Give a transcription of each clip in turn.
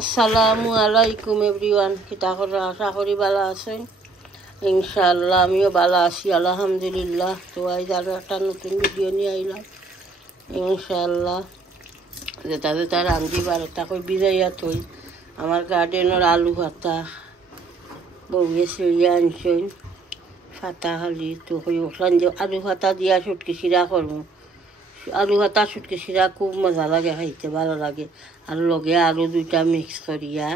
আসসালামু আলাইকুম এভরিওয়ান, কিতা করে আশা করি ভালো আছেন। ইনশাআল্লাহ আমিও ভালো আছি, আলহামদুলিল্লাহ। তো আজ আরও একটা নতুন ভিডিও নিয়ে আইলাম ইনশাআল্লাহ। যেটা যেটা রান্ধিবার একটা করে বিজাইয়া থই। আমার গার্ডেনের আলু ফাতা বউয়ে সিঁড়িয়ে আনছেন ফাতা খালি, তো আলু ফাতা দিয়া সুটকি সিরা করবো। আলু ভাতা সুটকি সিরা খুব মজা লাগে, খাইতে ভালো লাগে। আর লগে আলু দুইটা মিক্স করিয়া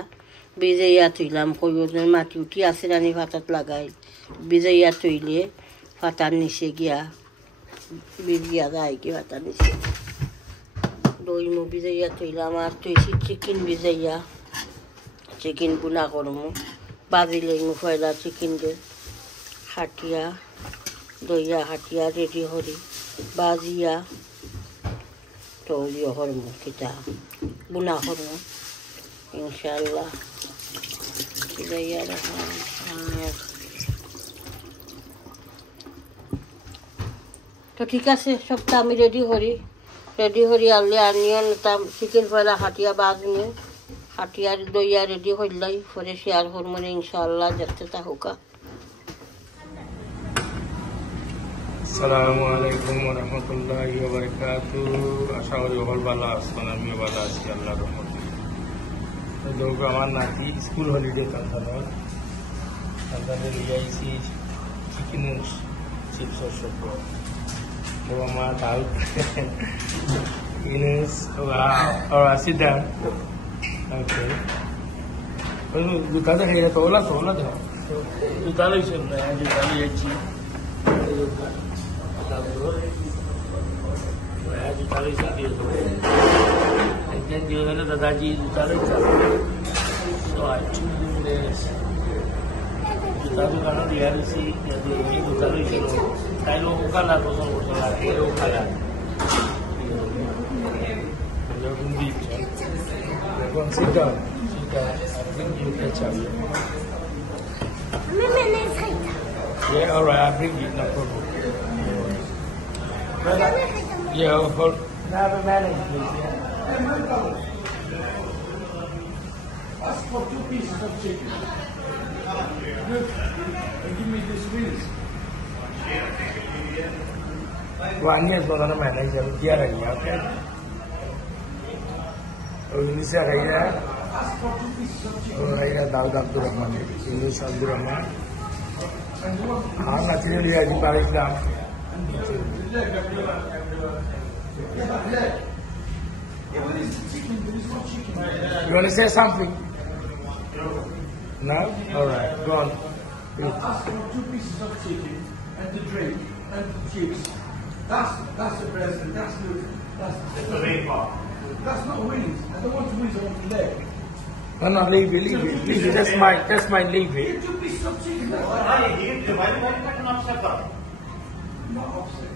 ভিজাইয়া থইলাম। কইনের মাটি উঠি আছে রানি ভাতাত লাগাই ভিজাইয়া থইলে ভাতার নিচে গিয়া বিরিয়া যায় কি ভাতার নিচে দই মো ভিজাইয়া থইলাম। আর থইছি চিকেন ভিজাইয়া, চিকেন বুনা করমু। বাজি লইমু ফয়লা চিকেন দে হাটিয়া দইয়া হাটিয়া রেডি করি বাজিয়া তো ইয়ে করমু, কিতা বুনা করমু ইনশাআল্লাহ। ভিজাইয়া রাখলাম। তো ঠিক আছে, সবটা আমি রেডি করি আনলে আনিয়ন চিকেন পয়লা হাটিয়া বাজমু, হাটিয়ার দইয়া রেডি করলাই পরে শেয়ার করবো ইনশাআল্লাহ। দেখতে থাকুকা। আসসালামু আলাইকুম ওয়া রাহমাতুল্লাহি ওয়া বারাকাতুহু। আশা করি সকল ভালো আছেন, আমিও ভালো আছি আল্লাহর রহমতে। লোক আমার নাতি স্কুল হলিডে তাদের নিয়ে আইসি চিকেনের চিপসের সব ও আমার doubt Ines, ahora sit down. Okay. Jutada kaya tola da. Jutada isun na, jutada yachi. Jutada isun dia. And then dia na dadaji jutada isun. So I choose this. Jutada kana dia isi, jadi jutada isun. Kalau bukan lah kosong lah, kalau bukan. Sit down. I bring you ketchup. Yeah, all right. I bring it. No problem. Yeah, hold. Have a manage, please. Ask for 2 pieces of chicken. Good. And give me this piece. One year is not a manager. Okay. Indonesia kaya Daud Abdul Rahman, Indonesia Abdul Rahman. Naturally dia di Paris dah. You want to say something? No? All right, go on. Ask for 2 pieces of chicken and the drink and the chips. That's the president. That's the main part. That's not wings. I don't want to wings, I want the leg. No, leave it. That's my leave it. 2 pieces of chicken. Why not separate? Not upset.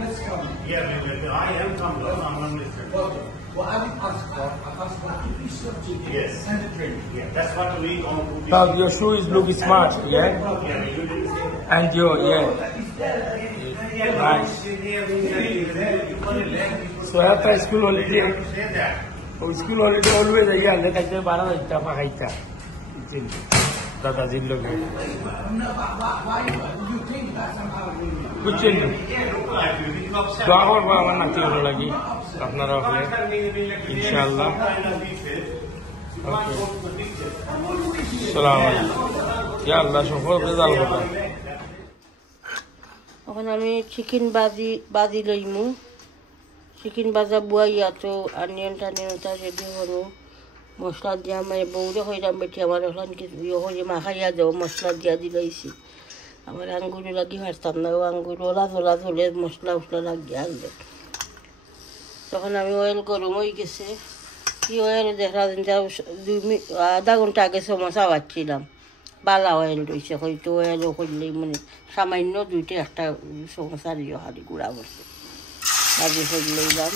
Let's come. Yeah, I am come. I'm not listening. Okay. Well, I didn't ask for. I asked for 2 pieces of chicken. Yes. And a drink. Yeah, that's what we want. Your shoes look smart, yeah? And nice. So after school holiday, always I get like the banana chapa kaita. Dada zillo ke. Why you think that somehow? Kuch nahi. Dua aur baar nati hone lagi. Apnara apne. Inshallah. Okay. Assalamualaikum. Ya Allah, shukr rizal hota. এখন আমি চিকেন বাজি লইমু। চিকেন বাজা বুয়াইয়া তো আনিয়ন টানিয়নটা রেডি করু। মশলা দিয়া আমি বউরে হইলাম বেটি আমার ওখান কিছু ইয়ে হয়ে মাখাইয়া যাও, মশলা দিয়া দিলাইছি। আমার আঙ্গুর লাগি হারতাম না, ও আঙ্গুর ওলা ধরে মশলা লাগিয়ে আনবে। তখন আমি অয়েল গরম হয়ে গেছে, কি অয়েল দেখা আধা ঘন্টা আগে সমোসা বাচ্ছিলাম। বালা অয়েল রয়েছে, হয়তো অয়েলও করলেই মানে সামান্য 2টা একটা সমোসার ইয়ে হারি গুঁড়া বসে আগে হয়ে লইলাম।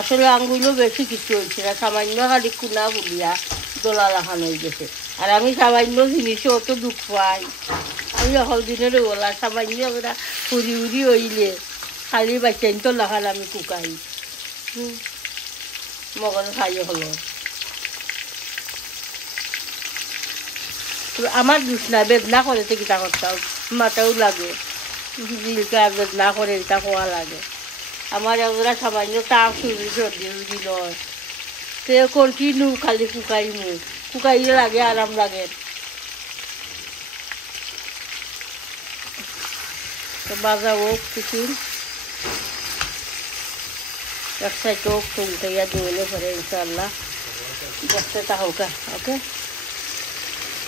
আসলে আঙ্গুলও বেশি কিছু হয়েছে না, সামান্য খালি কুনা গুলিয়া দোলা লাখানো হয়ে গেছে। আর আমি সামান্য জিনিসে অত দুঃখ পাই। আমি সকল দিনের ওলা সামান্য ওরা ফুরি উড়ি হইলে খালি বাচ্চাইন তো লাখাল আমি কুকাই মগজ খাই হলো। আমার দুষ না, বেদনা করে তো কিতা করতাম, মাথাও লাগে, দিলকে আর বেদনা করে এটা খোয়া লাগে। আমার ওরা সামান্য তাপ সর্দি দিল সে কন্টিনিউ খালি কুকাইলে লাগে, আরাম লাগে। তো বাজা হোক টিফিন এক সাইড হোক, তুলতেইয়া ধুইলে পরে ইনশাল্লাহ দেখতে তাহকা। ওকে,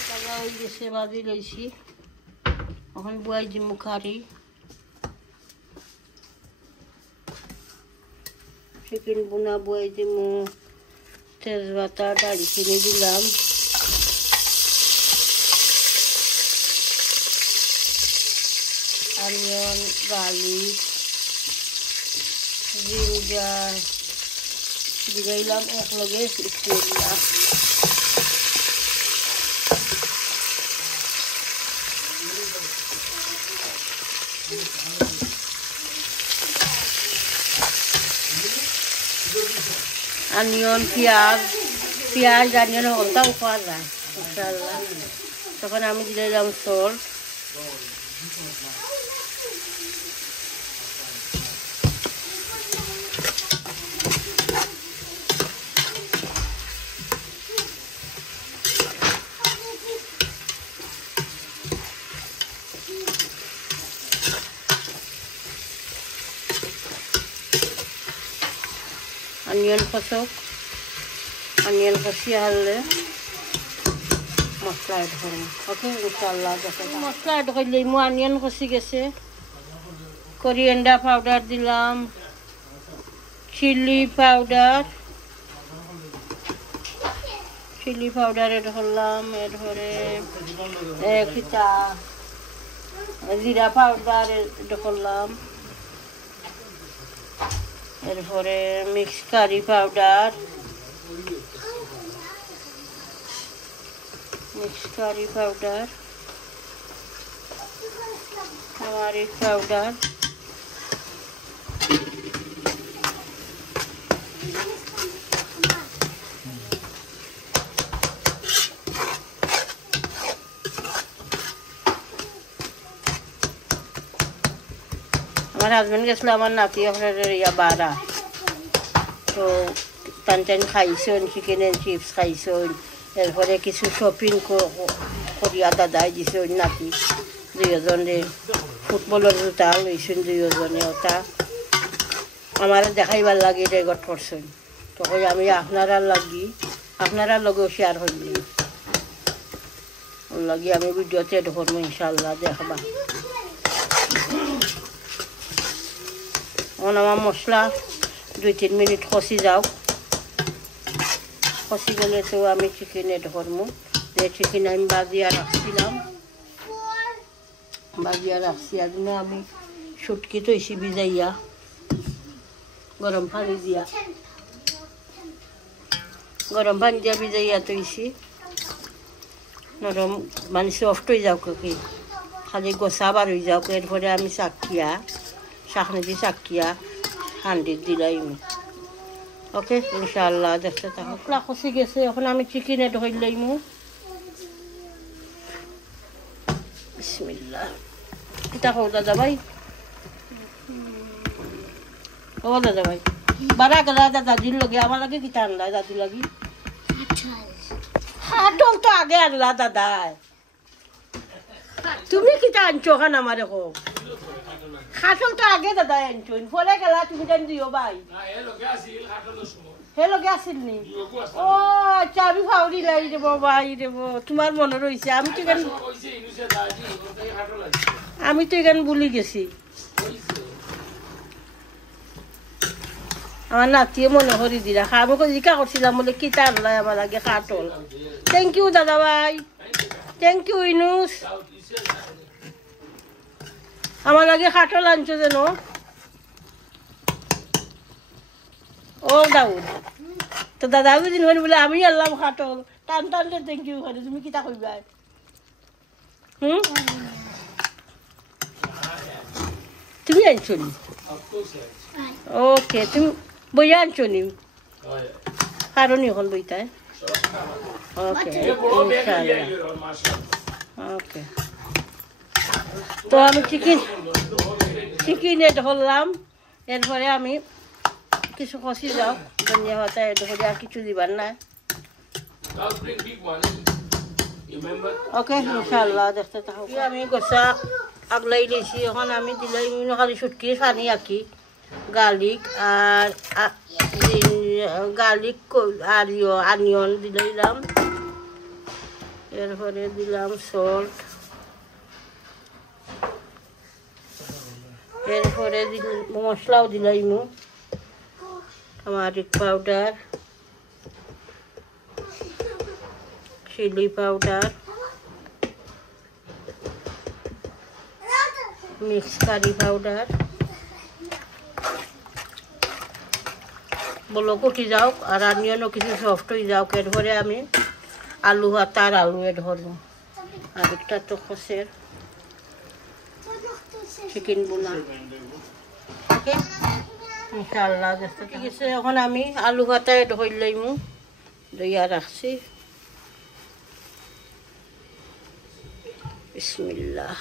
বাজা হয়ে গেছে, বাজি লইছি, এখন বুয়াই দিমু খারি। চিকেন বোনা বুয়াই দিমু, তেজপাতা দারচিনি দিলাম, অনিয়ন গার্লিক জিঞ্জার দিলাম একলগে দিলাম। অনিয়ন পেঁয়াজ অনিয়ন হলটাও খাওয়া যায় ইনশাল্লাহ। তখন আমি দিলাম সল্ট, অনিয়ন কষক, অনিয়ন কষিয়ে হারলে মশলা এড করব। ওকে ইনশাল্লাহ মশলা এড করলে মো অনিয়ন কষি গেছে, কোরিয়েন্ডার পাউডার দিলাম, চিলি পাউডার এড করলাম, এরপরে কিতা জিরা পাউডার এড করলাম, এরপরে mix curry powder, turmeric powder, আমার হাজবেন্ড গেছিল আমার নাতি ইয়া বারা, তো টান খাইছেন, চিকেন এন্ড চিপস খাইছেন, এরপরে কিছু শপিং করিয়া দাদাই দিছেন নাতি দুইজনে, ফুটবলের জুতা লইছেন দুইজনে, ওটা আমার দেখাইবার লাগি রেকর্ড করছেন। তখন আমি আপনারা লগেও শেয়ার হইলি, ওর লাগি আমি ভিডিওতে ধরবো ইনশাল্লাহ, দেখবা। এখন আমার মশলা 2-3 মিনিট কষি যাও, কষি গেলে তো আমি চিকেন এড করবো। চিকেন আমি বাজিয়া রাখছি আর আমি সুটকি তৈছি ভিজাইয়া গরম পানি দিয়া ভিজাইয়া তৈছি, নরম মানে সফট হয়ে যাও, কি খালি গোসা বার হয়ে যাও। এরপরে আমি চাকিয়া হান্ডিত দিলাই। ওকে ইনশাল্লাহ দেখতে থাকো। মশলা কষি গেছে, এখন আমি চিকেন এড হইলাম। বিসমিল্লাহ। কিতা কও দাদা ভাই? ও দাদা ভাই বারা গেলা দাদির লগে, আমার লাগে কিতা আনলা দাদির লাগি? হাটল তো আগে আনলা দাদাই, তুমি কিতা আনছো খান আমার কো? খাটল তো আগে দাদা আনছো, পরে গেলা তুমি জান দিও ভাই। হেলগে আসিল নি? ও আচ্ছা, আমি ফাউরি লাই দেবো ভাই দেবো, তোমার মনে রয়েছে। আমি তো এখানে ভুলি গেছি। আমার নাতিয়ে মনে করি দিলা, আমি জিকা করছিলাম বলে কিতা আনলাই আমার লাগে কাটল। থ্যাংক ইউ দাদা ভাই, থ্যাংক ইউ ইনুস, আমার লাগে কাটল আনছো যেন। ও ও দাউদ তো দাদাও দিন হল বলে আমি আল্লাহ খাটো টান টানলে থ্যাংক ইউ করে তুমি কিতা কইবা তুমি আনছো নি ওকে তুমি বইয়া আনছো নি কারণ এখন বইতাই ওকে ওকে তো আমি চিকেন এড করলাম এরপরে আমি কিছু কষি যাও ধনিয়া পাতা এড করে আর কিছু দিবার নাই ওকে ইনশাআল্লাহ দেখতে থাকো আমি গোসা আগলাই দিয়েছি এখন আমি দিলাই খালি সুটকি পানি আঁকি গার্লিক আর গার্লিক আর আনিয়ন দিলাম এরপরে দিলাম সল্ট এরপরে মশলাও দিলাম टमाटर powder chilli powder mix curry powder বলো কুটি যাওক আর আনিয়নও কিছু সফট হয়ে যাওক এরপরে আমি আলু হাতার আলু এড করবো আর একটা তো খসের চিকেন বোনা ওকে ইনশাআল্লাহ দেখতে ঠিক আছে এখন আমি আলু হাতা এড করলাম দইয়া রাখছি বিসমিল্লাহ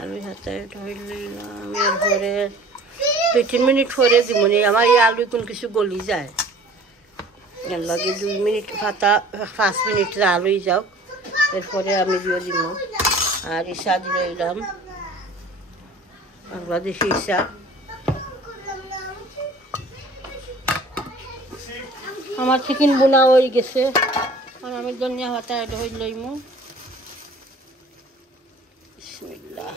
আলু হাতা এড করলাম এরপরে 2-3 মিনিট পরে দিমনি আমার এই আলু কোন কিছু গলি যায় এর লগে 2 মিনিট পাতা 5 মিনিট আলুই যাও এরপরে আমি দিয়ে দিব আর ইসা দিলাম বাংলাদেশি ইসা আমার চিকেন বোনা হয়ে গেছে আর আমি ধনিয়া পাতা এড হয়ে লইমু বিসমিল্লাহ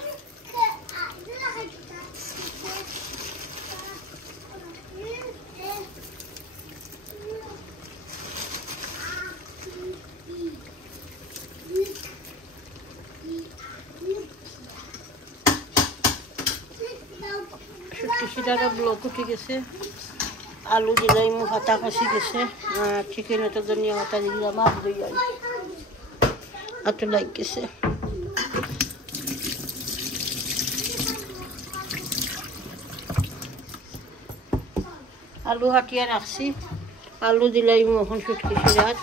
সেটা ব্লক উঠে গেছে আলু দিলাই মু হাতা কষি গেছে চিকেন তো ধনিয়া হাতা দিলাম আর দই আটো লাগ গেছে আলু হাটিয়া রাখছি আলু দিলাই মু এখন সুটকি সিরাত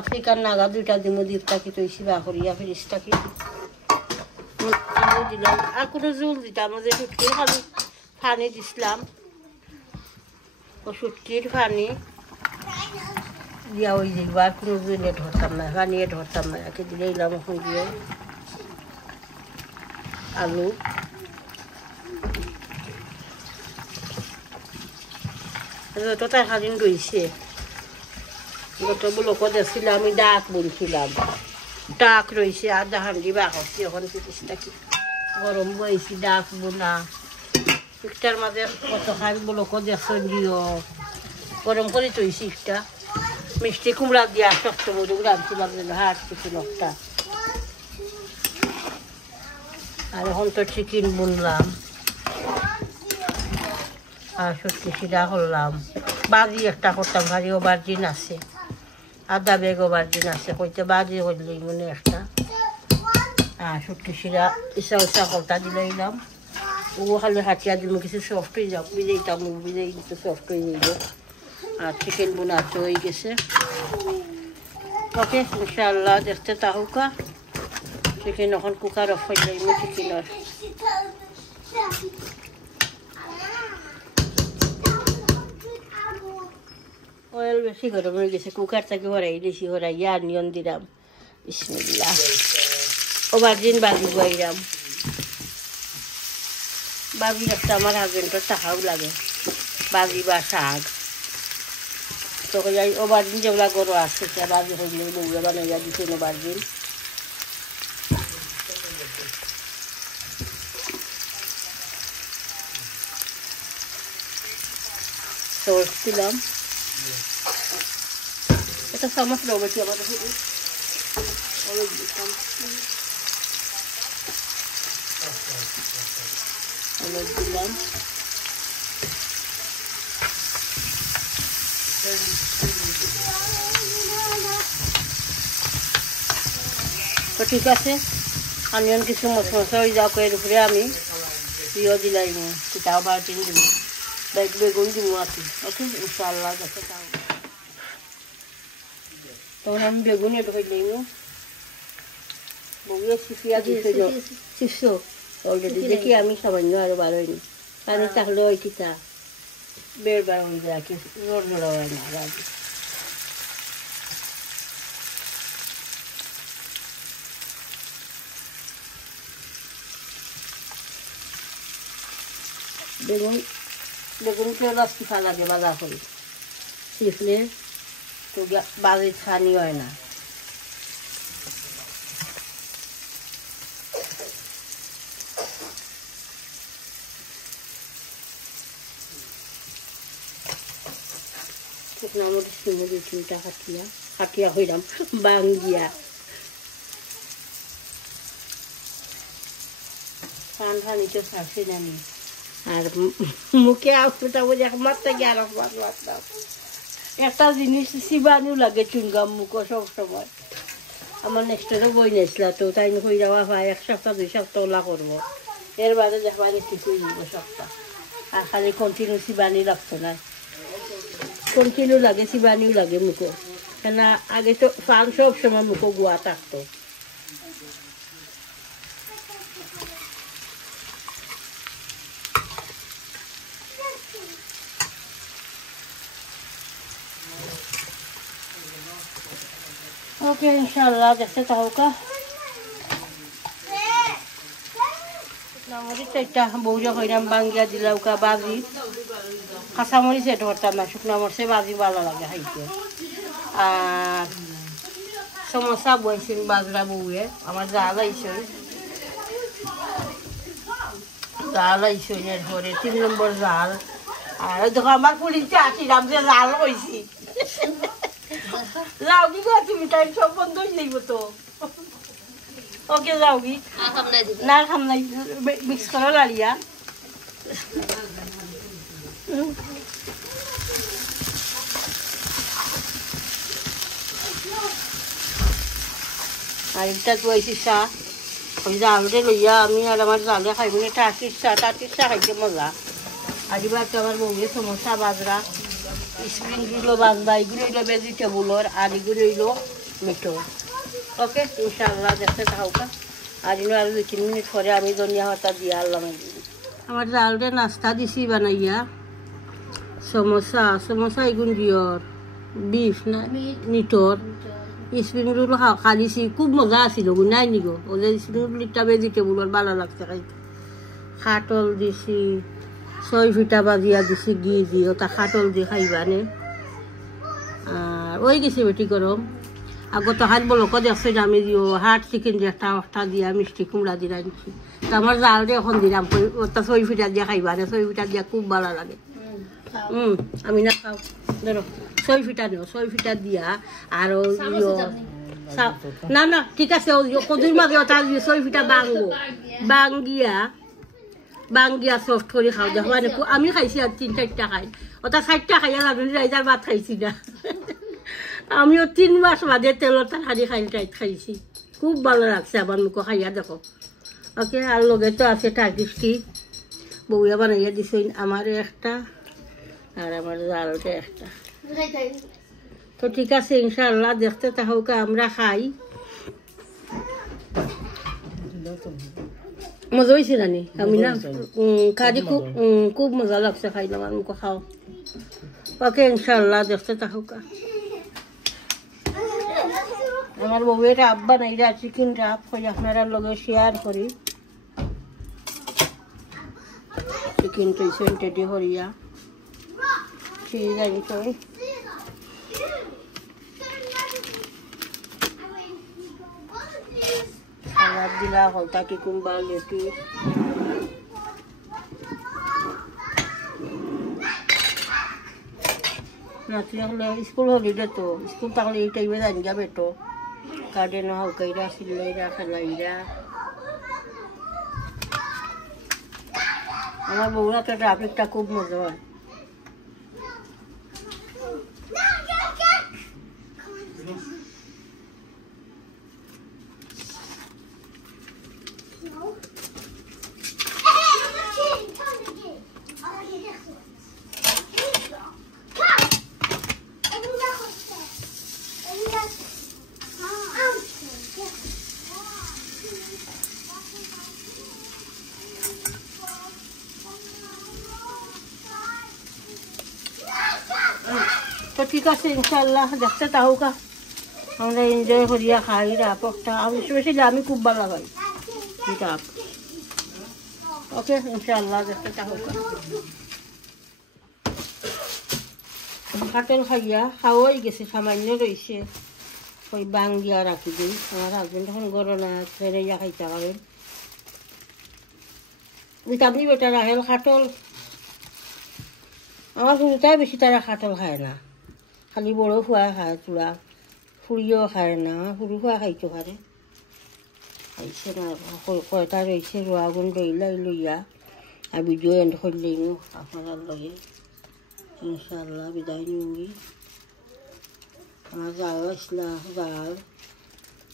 আফ্রিকার নাগা দুইটা দিমু দিপটাকি তৈছি বা করিয়া ফিরিসটাকি আলু দিলাম আর কোনো জোল দিতাম যে সুটকি খালি পানি দিছিলাম সুটকির পানি দিয়া ওই দেখবো আর কোনো জলে ধরতাম না পানি ধরতাম না একে দিলে এলাম এখন দিয়ে আলু যতটা সাদিন রয়েছে যতগুলো করেছিল আমি ডাক বলছিলাম ডাক রয়েছে আর হান্ডি বা হচ্ছে এখন পিসটাকি গরম বইছি ডাক বোনা একটার মাঝে কত খাই ব্লক দেখছেন দিও গরম করে তৈছি একটা মিষ্টি কুমড়া দিয়া শক্ত বধু রাঁধছিলাম হাট কিছু একটা আর এখন তো চিকেন বুনলাম আর সত্যি সিধা করলাম বাজি একটা করতাম ভারি ওভারজিন আছে আধা বেগ ওভারজিন আছে কইতে বাজি করলেই মানে একটা আর সত্যি সিধা ইচ্ছা উচ্ছা কলতা দিলাম ও খালি হাতিয়া দিল কিছু সফট হয়ে যাও বিজয়টা মুখ বিজয় কিছু সফট হয়ে যাইব আর চিকেন বোনাতে হয়ে গেছে ওকে ইনশাআল্লাহ দেখতে তাহুকা চিকেন এখন কুকার অফ হয়ে যাইব চিকেনের অয়েল বেশি গরম হয়ে গেছে কুকার থেকে হরাই দিয়েছি হরাইয়া আনিয়ন দিলাম বিসমিল্লাহ ওভারজিন বাজি বইরাম বাজি একটা আমার হাজবেন্ডের টাকাও লাগে বাজি বা শাক তো যাই ওভারজিন যেগুলা গরু আছে সে বাজি হইলে বউরা বানাইয়া দিচ্ছেন ওভারজিন সস দিলাম এটা চামচ রয়েছে আমাদের হলুদ দিলাম তো ঠিক আছে আমিও কিছু মশলা হয়ে যাও এর উপরে আমি ইয়ে দিলাই পিঠাও বাটিন দিব বেগুন দিব আর কি ওকে ইনশাআল্লাহ দেখে তাও তখন আমি বেগুন এটা হয়ে দিই বউয়ে শিখিয়া দিয়েছিল শিখছো অলরেডি দেখি আমি সামান্য আরো ভালো হয়নি পানি থাকলে ওই কিতা বের বার হয়ে যায় কি জোর জোড়া হয় না বেগুনকে লস্তিফা লাগে বাজা করে শিখলে তো বাজে ছানি হয় না শুকনো মরিচ শুনে দুই তিনটা কাটিয়া হইলাম বাঙ্গিয়া পান ফানিতে ছাড়ছি জানি আর মুখে আফুটা বলে মারতে গিয়ে আর মারতাম একটা জিনিস চিবানিও লাগে চুনগাম মুখো সব সময় আমার নেক্সটেরও বই নিয়েছিল তো তাই হয়ে যাওয়া হয় 1 সপ্তাহ 2 সপ্তাহ ওলা করবো এর বাদে দেখবার কিছুই দিব সপ্তাহ আর খালি কন্টিনিউ চিবানি লাগতো না কন্টিনিউ লাগে চিবানিও লাগে মুখো কেন আগে তো পান সব সময় মুখো গোয়া থাকতো ওকে ইনশাআল্লাহ দেখতে থাকুকা মরিচ একটা বৌজা হইলাম বাঙ্গিয়া দিলাউকা বাজি কাঁচামরিচ এটা করতাম না শুকনো মরিচে বাজি ভালো লাগে খাইতে আর সমোসা বইছিল বাজরা বউয়ে আমার জাল আইসই এরপরে 3 নম্বর জাল আর দেখো আমার পুলিশে আসিলাম যে জাল হয়েছি যাও কি গো তুমি টাইম সব বন্ধ হয়ে যাইব তো ওকে যাও কি না খাম নাই মিক্স করো লাড়িয়া আর একটা তো আইসি চা ওই জালটা লইয়া আমি আর আমার জালে খাইব না টাটির চা খাইতে মজা আর এবার তো আমার বউয়ে সমোসা বাজরা স্প্রিং রোল বাজবা এগুলো হইলো ভেজিটেবলর আর এগুলো হইলো মিঠো ওকে ইনশাআল্লাহ দেখতে থাকুকা আর আর 2-3 মিনিট পরে আমি ধনিয়া পাতা দিয়ে আল্লাহ আমার জালটা নাস্তা দিছি বানাইয়া সমোসা এগুন দিয়র বিফ না মিঠর স্প্রিং রোল খালিছি খুব মজা আছিল গো নাই নিগো ওদের স্প্রিং রোলটা ভেজিটেবলর ভালো লাগছে খাইতে খাটল দিছি 6 ফিটা বাজিয়া দিছি ঘি ওটা খাটল দিয়ে খাইবানে আর ওই গেছে বেটি গরম আগত হাত বলক দেখছে আমি দিও হাট চিকেন দিয়ে একটা দিয়া মিষ্টি কুমড়া দিয়ে রাঁধছি তো আমার জাল দিয়ে এখন দিলাম ওটা 6 ফিটা দিয়ে খাইবানে 6 ফিটা দিয়ে খুব ভালো লাগে আমি না খাও ধরো 6 ফিটা দিও 6 ফিটা দিয়া আর না ঠিক আছে কদুর মাঝে ওটা 6 ফিটা বাঙ্গিয়া সফট করে খাও দেখো আমি খাইছি আর 3-4টা খাই ওটা 4টা খাইয়া লাগলো রাইজার ভাত খাইছি না আমিও 3 মাস বাদে তেলের তরকারি খাইছি খুব ভালো লাগছে আমার মুখো খাইয়া দেখো ওকে আর লগে তো আছে টার্কিশটি বউয়া বানাইয়া দিছে আমার একটা আর আমার জালটা একটা তো ঠিক আছে ইনশাআল্লাহ দেখতে থাকুকা আমরা খাই মজা হয়েছে রানি আমি না খাদি খুব মজা লাগছে খাইলাম আর মুখো খাও ওকে ইনশাআল্লাহ দেখতে থাকুকা আমার বউয়ের আব্বা নাই চিকেন রাপ করে আপনারা লগে শেয়ার করি চিকেন তো সেন্টেডি হরিয়া ঠিক আছে তো সালাদ দিলা হলতা কিকুম্বার লেটু নাতি হলে স্কুল হলিডে তো স্কুল থাকলে এই টাইমে জানি যাবে তো গার্ডেন হাউকাইরা সিলাইরা খেলাইরা আমার বউরা তো ট্রাফিকটা খুব মজা হয় ঠিক আছে ইনশাআল্লাহ দেখতে তাহকা আমরা এনজয় করিয়া খাই রাপটা আমি স্পেশালি আমি খুব ভালো লাগাই এটা ওকে ইনশাআল্লাহ দেখতে তাহকা কাটল খাইয়া খাওয়াই গেছে সামান্য রয়েছে ওই বাং দিয়া রাখি দিই আমার হাজবেন্ড এখন গরম না ফেরে ইয়া খাইতে পারেন আপনি বেটা রাহেল কাটল আমার শুরুটাই বেশি তারা কাটল খায় না খালি বড় খোয়া খায় চূড়া ফুরিও খায় না ফুরু খোয়া খাইতে পারে খাইছে না কয়টা রয়েছে রোয়াগুন ডইলাই লইয়া আর ভিডিও এন্ড করলেই আপনার লগে ইনশাআল্লাহ বিদায় নিবি আমার যাও আসলা যাও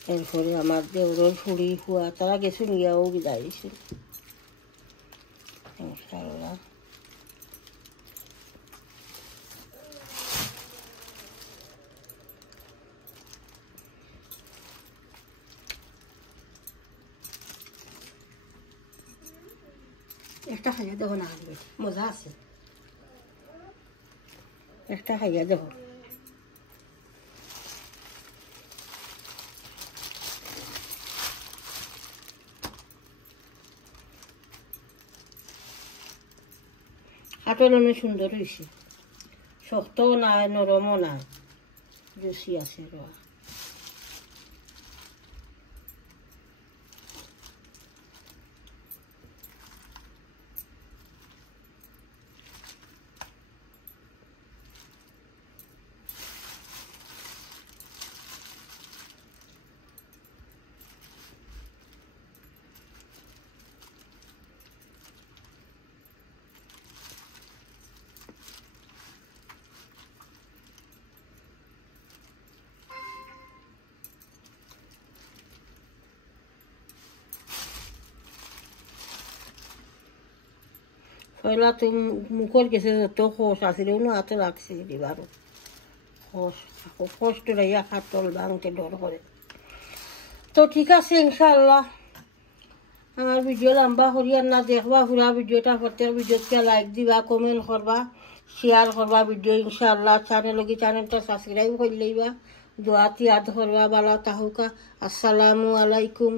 এরপরে আমার দেওরের ফুড়ি খুয়া তারা গেছে নিয়েও বিদায় দিছে ইনশাআল্লাহ একটা খাইয়া দেবো না মজা আছে একটা খাইয়া দেবো কাটল অনেক সুন্দর হয়েছে শক্তও নাই নরমও নাই জুসি আছে রোয়া পয়লা তো মুখর গেছে যত খোস আসলেও না এত লাগছে এবারও কষ্ট রাইয়া কাটল ভাঙতে ডর করে তো ঠিক আছে ইনশাআল্লাহ আমার ভিডিও লম্বা করিয়া না দেখবা পুরা ভিডিওটা প্রত্যেক ভিডিওতে লাইক দিবা কমেন্ট করবা শেয়ার করবা ভিডিও ইনশাআল্লাহ চ্যানেলটা সাবস্ক্রাইব করে লইবা দোয়া তিয়াদ করবা বালা তাহুকা আসসালামু আলাইকুম